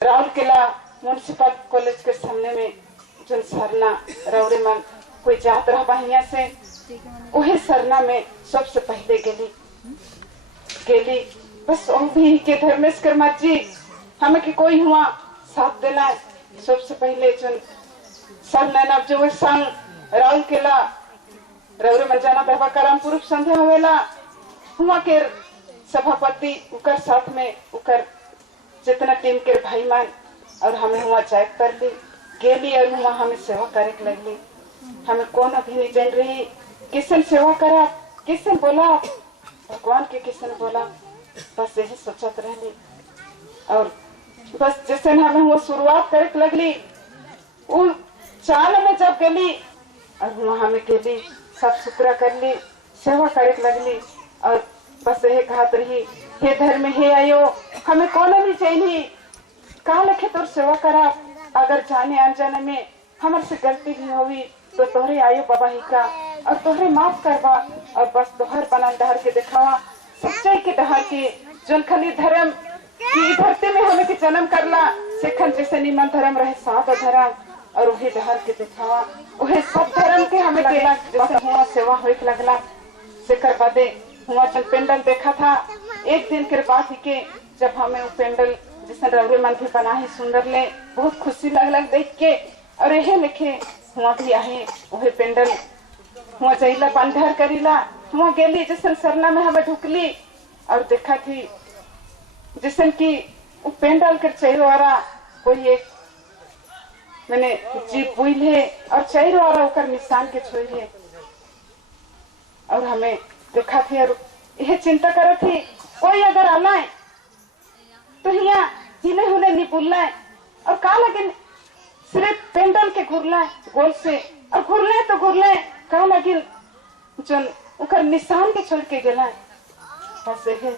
Rourkela municipal college के सामने में जो सरना रौरे मन कोई जात रहा बहिया से वही सरना में सबसे पहले गेली बस भी के धर्मेश कर्मा जी हमें कि कोई हुआ साथ देला सबसे पहले जो सरना जो संग राउरकेला रौरे मन जाना दहबा करम पुरुष संध्या होवेला हुआ के सभापति उकर साथ में उकर जितना टीम के भाई मान और हमें हुआ चेक कर ली गेली और हुआ हमें सेवा करे के लगली। हमें कौन अभी नहीं जान रही किसन सेवा करा किसन बोला भगवान के किसन बोला बस यही सोचत रहली और बस जैसे हमें हुआ शुरुआत करे के लगली उन चाल में जब गली और हुआ हमें गेली सब सुथरा कर ली सेवा करे के लगली और बस यही कहत रही हे धर्म हे आयो हमें कौन नहीं चाहिए कहा लखे तोर सेवा करा अगर जाने अनजाने में हमारे से गलती भी होगी तो तोहरे आयो बाबा ही का और तोहरे माफ करवा और बस दोहर बना डहर के दिखावा सच्चाई के डहर के जन खली धर्म की धरती में हमें के जन्म करला सेखन जैसे निमन धर्म रहे सादा धर्म और वही डहर के दिखावा वही सब धर्म के हमें लगला जैसे हुआ सेवा हो लगला सेकर बादे हुआ जब पेंडल देखा था एक दिन के बाद ही के जब हमें वो पेंडल जिसने रौरे मन भी बना है सुंदर ले बहुत खुशी लग देख के और यही लिखे हुआ भी आहे वही पेंडल हुआ जैला पंधर करीला हुआ गेली जिसन सरना में हमें ढुकली और देखा थी जिसन की वो पेंडल के चेहरा कोई एक मैंने जीप बुल है और चेहरा उकर निशान के छोई है और हमें देखा थी और यह चिंता कर थी कोई अगर आना है तो यहाँ हिले हुले नहीं बुलना है और कहा लगे सिर्फ पेंडल के घुरला गोल से और घुरले तो घुरले कहा लगे जो उकर निशान के छोड़ के गला बस यह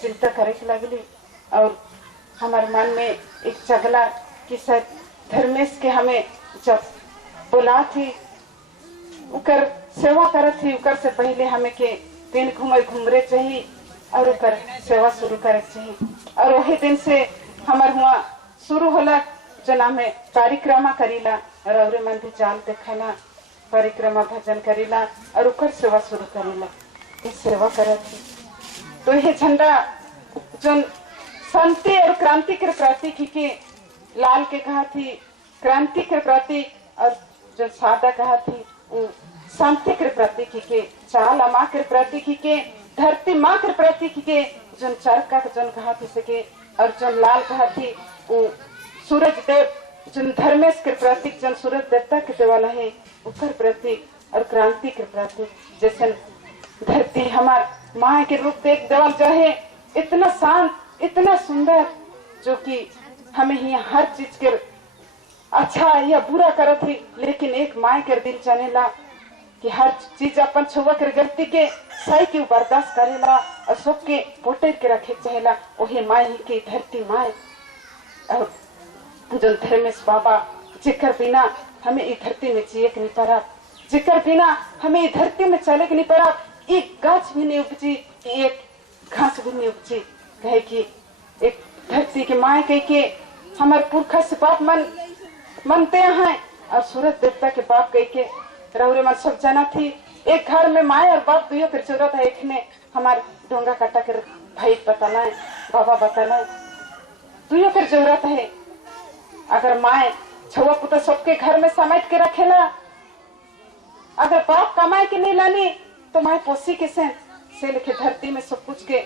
चिंता करे के लगली और हमारे मन में एक जगला कि सर धर्मेश के हमें जब बुला थी उकर सेवा करत थी उकर से पहले हमें के दिन घूमरे चाहिए और उकर सेवा शुरू करे चाहिए और वही दिन से हमार हुआ शुरू होला जना में परिक्रमा करीला रौरे मन भी जान देखला परिक्रमा भजन करीला और उकर सेवा शुरू करीला इस सेवा करत थी तो यह झंडा जो शांति और क्रांति के प्रतीक के लाल के कहा थी क्रांति के प्रतीक और जो सादा कहा थी वो शांति के प्रतीक के चाल माँ के प्रतीक के धरती माँ के प्रतीक के जो चरका जो कहा थी सके और जो लाल कहा थी वो सूरज देव जो धर्मेश के प्रतीक जो सूरज देवता के देवाला है उकर प्रतीक और क्रांति के प्रतीक जैसे धरती हमार माँ के रूप देख देवल जो है इतना शांत इतना सुंदर जो कि हमें यहाँ हर चीज के अच्छा या बुरा करत थी लेकिन एक माँ के दिल जानेला कि हर चीज अपन छुआ कर गलती के सही के बर्दाश्त करेला और सबके पोटे के रखे चाहेला वही माँ ही की धरती माँ और जो धर्मेश बाबा जिकर बिना हमें इस धरती में जिए नहीं पड़ा जिकर बिना हमें इस धरती में चले नहीं पड़ा एक गाछ भी नहीं उपजी एक घास भी नहीं उपजी कहे कि एक धरती के माँ कह के हमारे पुरखा से बाप मनते हैं और सूरज देवता के बाप कह के रौरे मन सब जाना थी एक घर में माए और बाप दुयो के जरूरत है एक ने हमारे डोंगा काटा कर भाई बताना है बाबा बताना है दुयो के जरूरत है अगर माए छुआ पुता सबके घर में समेट के रखेला अगर बाप कमाए के नहीं लानी तो माए पोसी के से लेके धरती में सब कुछ के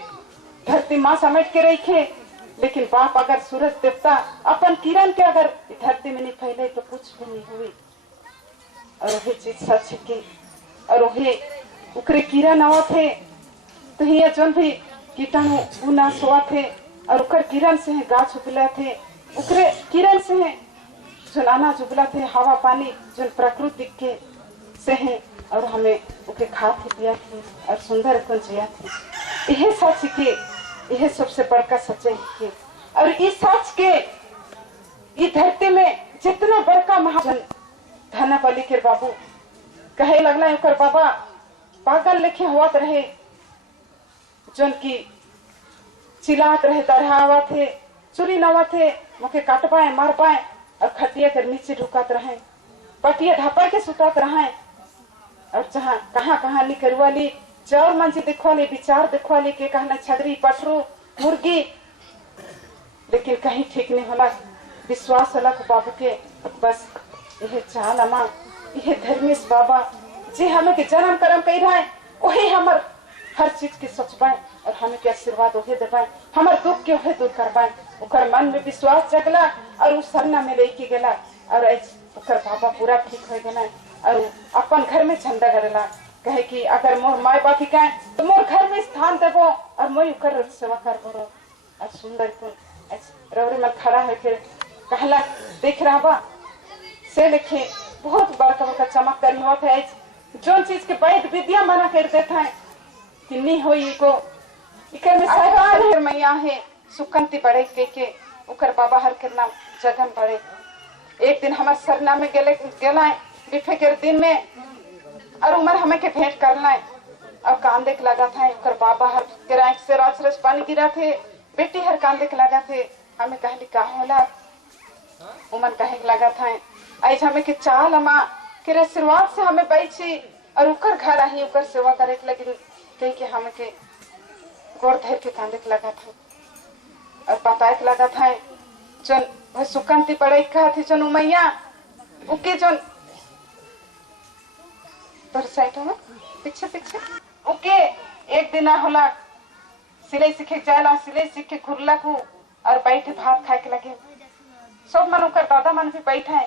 धरती माँ समेट के रखे लेकिन बाप अगर सूरज देवता अपन किरण के अगर धरती में नहीं फैले तो कुछ भी नहीं हुई और वही चीज सच की और वही उकरे कीड़ा नवा थे तो ये जोन भी कीटाणु नाश हुआ थे और उकर किरण से है गाछ उगला थे उकरे किरण से है जो अनाज उगला थे हवा पानी जो प्रकृति के से है और हमें उके खा थे पिया थे और सुंदर कौन जिया थे यह सच के यह सबसे बड़का सच्चाई के और इस सच के इस धरती में जितना बड़का महाजन धना बलि के बाबू कहे लगला उकर बाबा पागल लेखे हुआ रहे जोन की चिल्लात रहे तरहावा थे चुरी नवा थे मुके काट पाए मार पाए और खटिया कर नीचे ढुकात रहे, पटिया ढापा के सुतात रहे और जहाँ कहाँ कहाँ ली करवाली चार मंजी दिखवाली विचार दिखवाली के कहना छगरी पटरू मुर्गी, लेकिन कहीं ठीक नहीं होला। विश्वास होला बाबू के बस यह चाल अमा यह धर्मेश बाबा जी हमें के जन्म कर्म कही रहा है वही हमर हर चीज के सोचबाए और हमें के आशीर्वाद वही देबाए, हमार दुख के वही दूर करबाए। ओकर मन में विश्वास जगला और उस सरना में लेके गेला और ओकर बाबा पूरा ठीक हो गया और अपन घर में झंडा गड़ेला कहे कि अगर मोर माय बाप का तो मोर घर में स्थान देबो और मैं ओकर सेवा करबो। और सुंदर को रौरे में खड़ा है फिर कहला देख रहा बा से लिखे बहुत बड़का बड़का चमत्कार होता है जो चीज के वैध विद्या मना कर देता है कि नहीं हो को इकर में साहिबान है मैया है सुकंती बड़े के उकर बाबा हर के नाम जगन बड़े। एक दिन हमारे सरना में गेला बिफे के दिन में और उमर हमें के भेंट करना है और कान देख लगा था उकर बाबा हर के आंख से राज पानी गिरा थे, बेटी हर कान देख लगा थे। हमें कहली कहा होला उमन कहे लगा था आज हमें के चाल अमा के आशीर्वाद से हमें बैठी और उकर घर आई उकर सेवा करे लगी कही कि हमें के गोर धर के कान देख लगा था और बताए लगा था जो वह सुकंती पड़े कहा थी जो मैया उके जो साइड में पीछे पीछे ओके एक दिन होला सिलाई सीखे जाला सिलाई सीखे घुरला को और बैठे भात खाए के लगे सब मन उकर दादा मन भी बैठे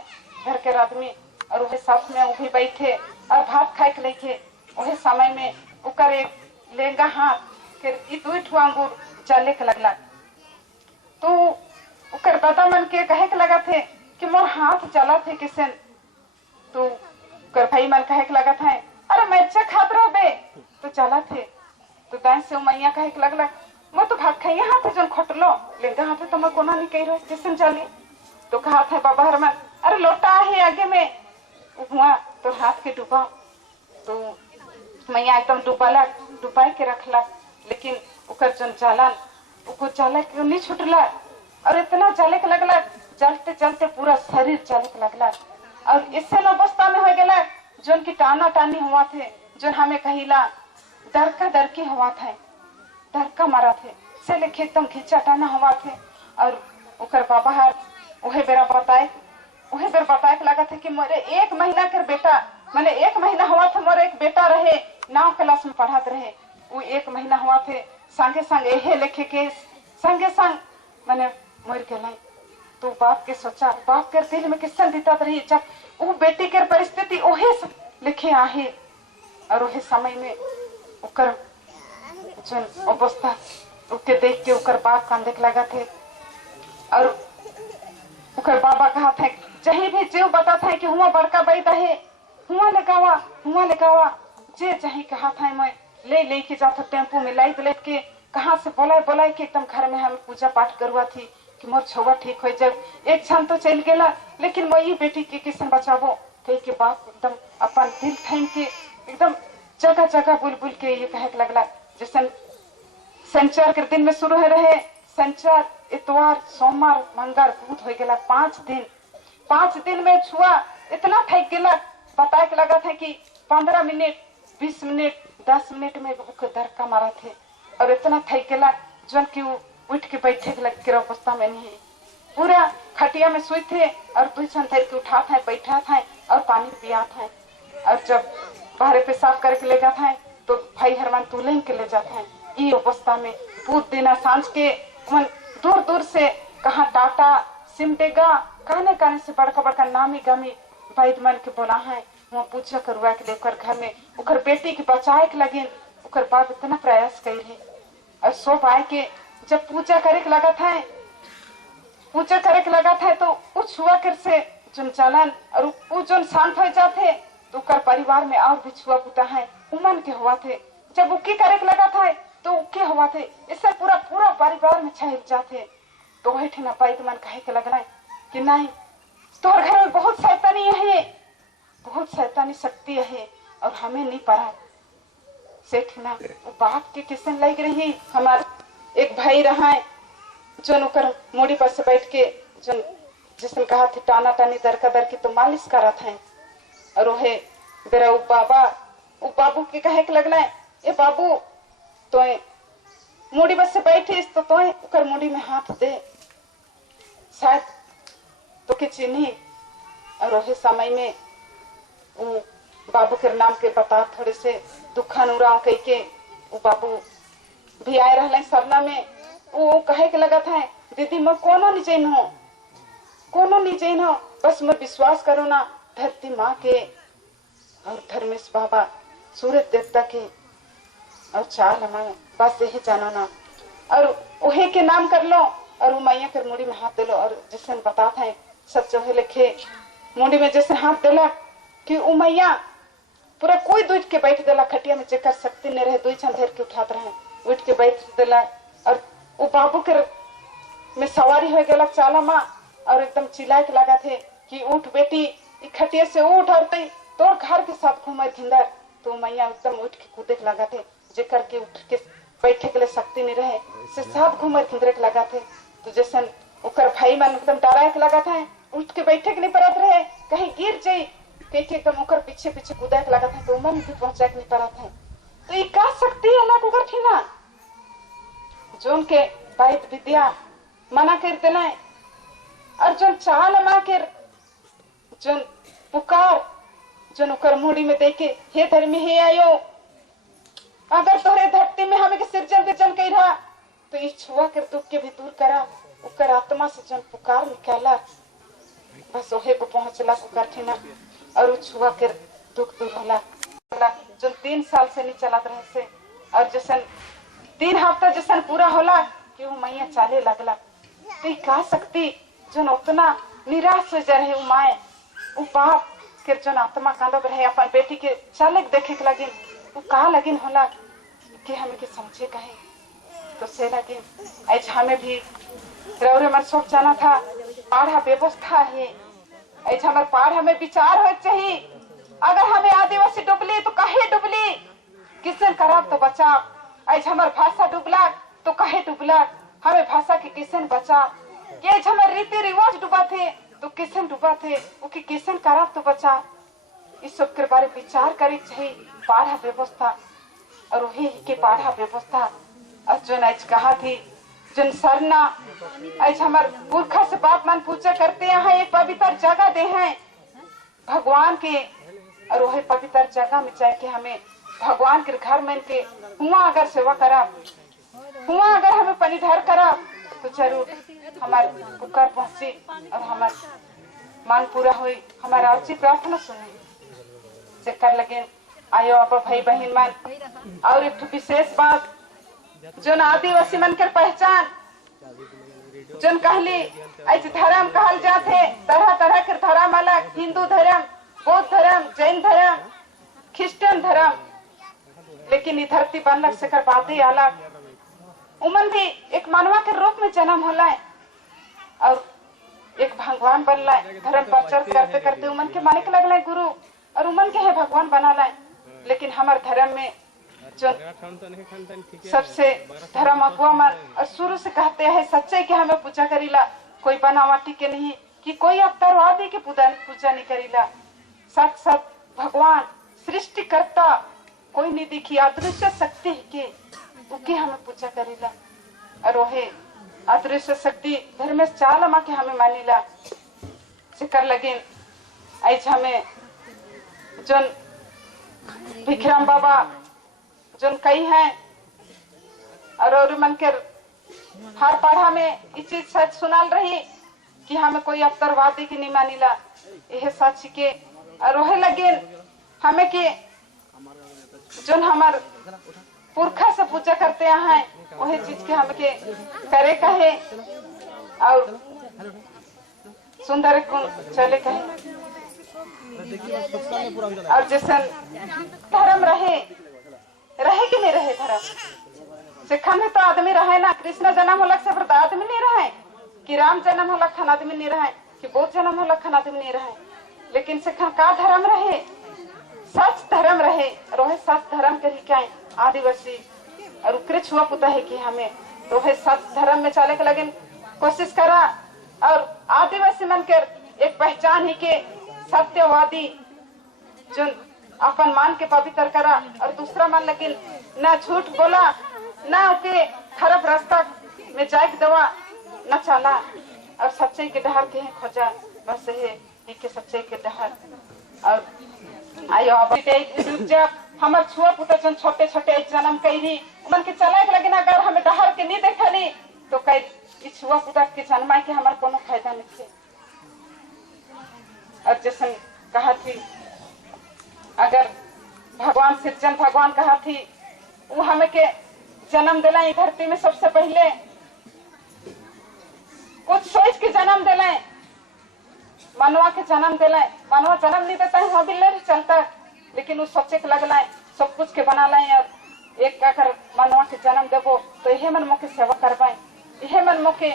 घर के आदमी और वही साथ में वो भी बैठे और भात खाए के लेके वही समय में उकर एक लेंगा हाथ के दू अंगूर चले के लगला तो उकर दादा मन के कहे के लगा थे कि मोर हाथ चला थे किसन तो उकर भाई मन कहे के लगा था अरे मिर्चा खात रह बे तो चला थे तो दाई से मैया कहे के लगला मैं तो भात खाई हाथ जो खटलो लेंगा हाथ तो मैं कोना नहीं कही रहा किसन चली तो कहा था बाबा हरमन अरे लोटा है आगे में हुआ तो हाथ के डूबा तो मैया एकदम डुबा के रखला लेकिन उकर जन चालन उको चाले के नहीं छुटला और इतना चले के लगला चलते चलते पूरा शरीर चले के लगला और इससे अवस्था में हो गया जोन की टाना टानी हुआ थे जो हमें कहिला डर के हुआ थे डर का मारा थे से लेके एकदम खींचा टाना हुआ थे और उकर बाबा हर वही बेरा बताए के लगा था कि मोरे 1 महीना के बेटा मैंने 1 महीना हुआ था मोरे एक बेटा रहे 9 क्लास में पढ़ाते रहे वो 1 महीना हुआ थे संगे संग यहे लिखे के संगे संग मैंने मर गए तो बाप के सोचा बाप के दिल में किसन बीता रही जब वो बेटी के परिस्थिति ओहे लिखे आहे और वही समय में उकर जो अवस्था उके देख के उकर बाप कांदे लगा थे और उकर बाबा कहा था जही भी जीव बता था कि हुआ बड़का बैदा है हुआ लगावा जे जही कहा था मैं ले के जाता टेम्पो में लाइट लेट के कहाँ से बोला के एकदम घर में हम पूजा पाठ करवा थी कि मोर छुआ ठीक हो जब एक क्षण तो चल गया लेकिन वही बेटी के किसन बचाबो कही के बाप एकदम अपन दिल थाम के एकदम जगह जगह बुल के ये कहे लगला जैसे संचार के दिन में शुरू हो रहे संचार इतवार सोमवार मंगल बुध हो गया 5 दिन में छुआ इतना थक गया बताए के लगा था कि 15 मिनट 20 मिनट 10 मिनट में दर का मारा थे और इतना थक गया जन की उठ के बैठे के अवस्था में नहीं पूरा खटिया में सोई थे और 2 क्षण धर के उठा था बैठा था और पानी पिया था और जब बाहर पेशाब करके ले जाता है तो भाई हरमान तुले के ले जाता है ये अवस्था में पूरे दिन सांझ के दूर दूर से कहाँ टाटा सिमटेगा कहने से बड़का नामी गामी वैद मन के बोला है वहाँ पूजा करवा के लेकर घर में उकर बेटी के बचाए के लगे उकर बाप इतना प्रयास कर रहे और सब आए के जब पूजा करे के लगा था तो उस छुआ कर से जो चलन और वो जो शांत हो जाते तो उकर परिवार में और भी छुआ पुता है उमन के हुआ थे जब उके करे के लगा था तो उके हुआ थे इससे पूरा परिवार में छह जाते तो वही ठेना पाई मन कहे के लगना कि नहीं तोहर घर में बहुत शैतानी शक्ति है और हमें नहीं पड़ा से ठेना बाप के किसन लग रही हमार एक भाई रहा है जो नौकर मोड़ी पर से बैठ के जो जिसने कहा थे टाना टानी दर का दर की तो मालिश करा था और वहे बेरा वो बाबू के कहे के लगला ए बाबू तो मुड़ी बस से बैठीस तो उकर मुड़ी में हाथ दे शायद तो के चिन्ही और वही समय में वो बाबू के नाम के बता थोड़े से दुखा नुराव कह के वो बाबू भी आए रहले सरना में। वो कहे के लगा था दीदी मैं कोनो नहीं जैन हो बस मैं विश्वास करो ना धरती माँ के और धर्मेश बाबा सूरज देवता के और चाल हमारे बस यही जानो ना और उहे के नाम कर लो और वो मैया कर मुड़ी में हाथ दे लो और जिसने बता था सच वही लिखे मुड़ी में जैसे हाथ देला कि वो मैया पूरा कोई दूध के बैठ देला खटिया में जेकर शक्ति नहीं रहे दुई छन धेर के उठात रहे उठ के बैठ देला और वो बाबू के में सवारी हो गया चाला माँ और एकदम चिल्लाए के लगा थे कि उठ बेटी खटिया से उठ और तोर घर के साथ घूमे धिंदर तो मैया एकदम उठ के कूदे के लगा थे जेकर के उठ के बैठे के लिए शक्ति नहीं रहे से साथ घूमे धिंदरे के लगा थे तो जैसे उकर भाई मन एकदम डराए के लगा था उठ के बैठे के नहीं परत रहे कहीं गिर जाये कहीं एकदम उकर पीछे पीछे कूदा के लगा था तो मन भी पहुंचा के नहीं परत है तो ये का शक्ति है ना कुकर थी ना जो उनके वैद विद्या मना कर देना और जो चाल माँ के जो पुकार जो उकर मुड़ी में देखे हे धर्मी हे आयो अगर तोहरे धरती में हमें सिरजन विजन कही रहा तो इस छुआ कर दुख के भी दूर करा उकर आत्मा से जन पुकार निकाला बस ओहे को पहुंचला पुकार थी ना और वो छुआ कर दुख दूर होला जो 3 साल से नहीं चलत रहे से और जैसन 3 हफ्ता जैसन पूरा होला कि वो मैया चाले लगला तो का सकती जो उतना निराश हो जा रहे वो माए वो बाप के जो आत्मा कांदत रहे अपन बेटी के चाले देखे के लगिन वो कहा लगिन होला कि हमें के समझे कहे तो से लगिन आज हमें भी रौरे मन सोच जाना था पाढ़ा व्यवस्था है आज हमारे पाढ़ हमें विचार हो चाहिए अगर हमें आदिवासी डुबली तो कहे डुबली किसन खराब तो बचा आज हमारे भाषा डुबला तो कहे डुबला हमें भाषा के किसन बचा के हमारे रीति रिवाज डूबा थे तो किसन डूबा थे वो की किसन खराब तो बचा इस सब के बारे विचार करे चाहिए पाढ़ा व्यवस्था और वही के पाढ़ा व्यवस्था और जो आज कहा थी जन सरना आज हमारे पुरखा से बाप मन पूजा करते यहाँ एक पवित्र जगह दे हैं भगवान के और वही पवित्र जगह में चाहे कि हमें भगवान के घर में के हुआ अगर सेवा करा हुआ अगर हमें पनी ढर करा तो जरूर हमारे पुकार पहुंची और हमारे मांग पूरा हुई हमारा अर्जी प्रार्थना सुनी से कर लगे आयो आप भाई बहन मन और एक विशेष बात जो आदिवासी मन के पहचान जो कहली ऐसे धर्म कहल जाते तरह तरह के धर्म अलग हिंदू धर्म बौद्ध धर्म जैन धर्म क्रिश्चियन धर्म लेकिन ये धरती बनलक से कर बातें अलग उमन भी एक मानवा के रूप में जन्म होला और एक भगवान बनला धर्म प्रचार करते करते उमन के माने के लगला गुरु और उमन के है भगवान बना ला लेकिन हमारे धर्म में जो सबसे धर्म अगुआ मन और शुरू से कहते हैं सच्चे के हमें पूजा करीला कोई बनावटी के नहीं कि कोई अवतारवादी के पूजा नहीं करीला सच सच भगवान सृष्टिकर्ता कोई नहीं दिखी अदृश्य शक्ति के उके हमें पूजा करीला और वही अदृश्य शक्ति धर्मेश चाल माँ के हमें मानीला जिक्र लगिन आज हमें जो भिखराम बाबा जो कई हैं और मन के हर पढ़ा में ये चीज सच सुनाल रही कि हमें कोई अवतारवादी की नहीं मानीला यह सच के और वह लगे हमें के जो हमार पुरखा से पूजा करते हैं वही चीज के हमें के करे कहे और सुंदर चले कहे और जैसे धर्म रहे कि नहीं रहे धर्म सिखा में तो आदमी रहे ना कृष्ण जन्म होलक से तो आदमी नहीं रहे कि राम जन्म होलक खन आदमी नहीं रहे कि बौद्ध जन्म होलक खन आदमी नहीं रहे लेकिन सिखा का धर्म रहे सच धर्म रहे रोहे सच धर्म के क्या आदिवासी और उकरे छुआ पुता है कि हमें रोहे सच धर्म में चले के लगे कोशिश करा और आदिवासी मनकर एक पहचान ही के सत्यवादी जो अपन मान के पवित्र करा और दूसरा मान लेकिन न झूठ बोला न उके खराब रास्ता में जाए दवा न चला और सच्चाई के डहर के खोजा बस है के सच्चाई के डहर। और आयो जब हमार छुआ पुता जन छोटे छोटे जन्म कैरी मन के चलाए लगे ना अगर हमें डहर के नहीं देखली तो कई छुआ पुता के जन्माए के हमार कोनो फायदा नहीं है। और जैसे कहा थी अगर भगवान सृजन भगवान कहा थी वो हमें के जन्म दिला धरती में सबसे पहले कुछ सोच के जन्म दिला मनवा के जन्म दिला मनवा जन्म नहीं देता है वहाँ भी लड़ चलता लेकिन वो सोचे के लगला सब कुछ के बना लाए और एक अगर मनवा के जन्म देवो तो यह मन मुँह के सेवा करवाए यह मन मुँह के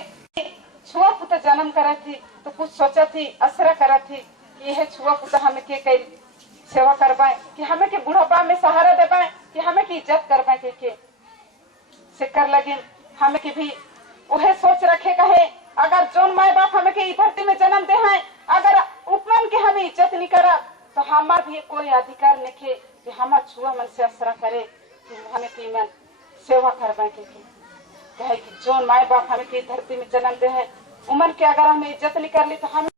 छुआ पुता जन्म करा थी तो कुछ सोचा थी असरा करा थी कि यह छुआ पुता हमें के कई सेवा करवाए कि हमें के बुढ़ापा में सहारा दे पाए कि हमें की इज्जत करवाए के से कर लगे हमें की भी वह सोच रखे कहे अगर जोन माए बाप हमें के धरती में जन्म दे हैं अगर उपमान के हमें इज्जत नहीं करा तो हमार भी कोई अधिकार नहीं कि हमार छुआ मन से असरा करे कि हमें की मन सेवा करवाए के कहे कि जोन माए बाप हमें के धरती में जन्म दे हैं उमन के अगर हमें इज्जत नहीं कर ली तो हम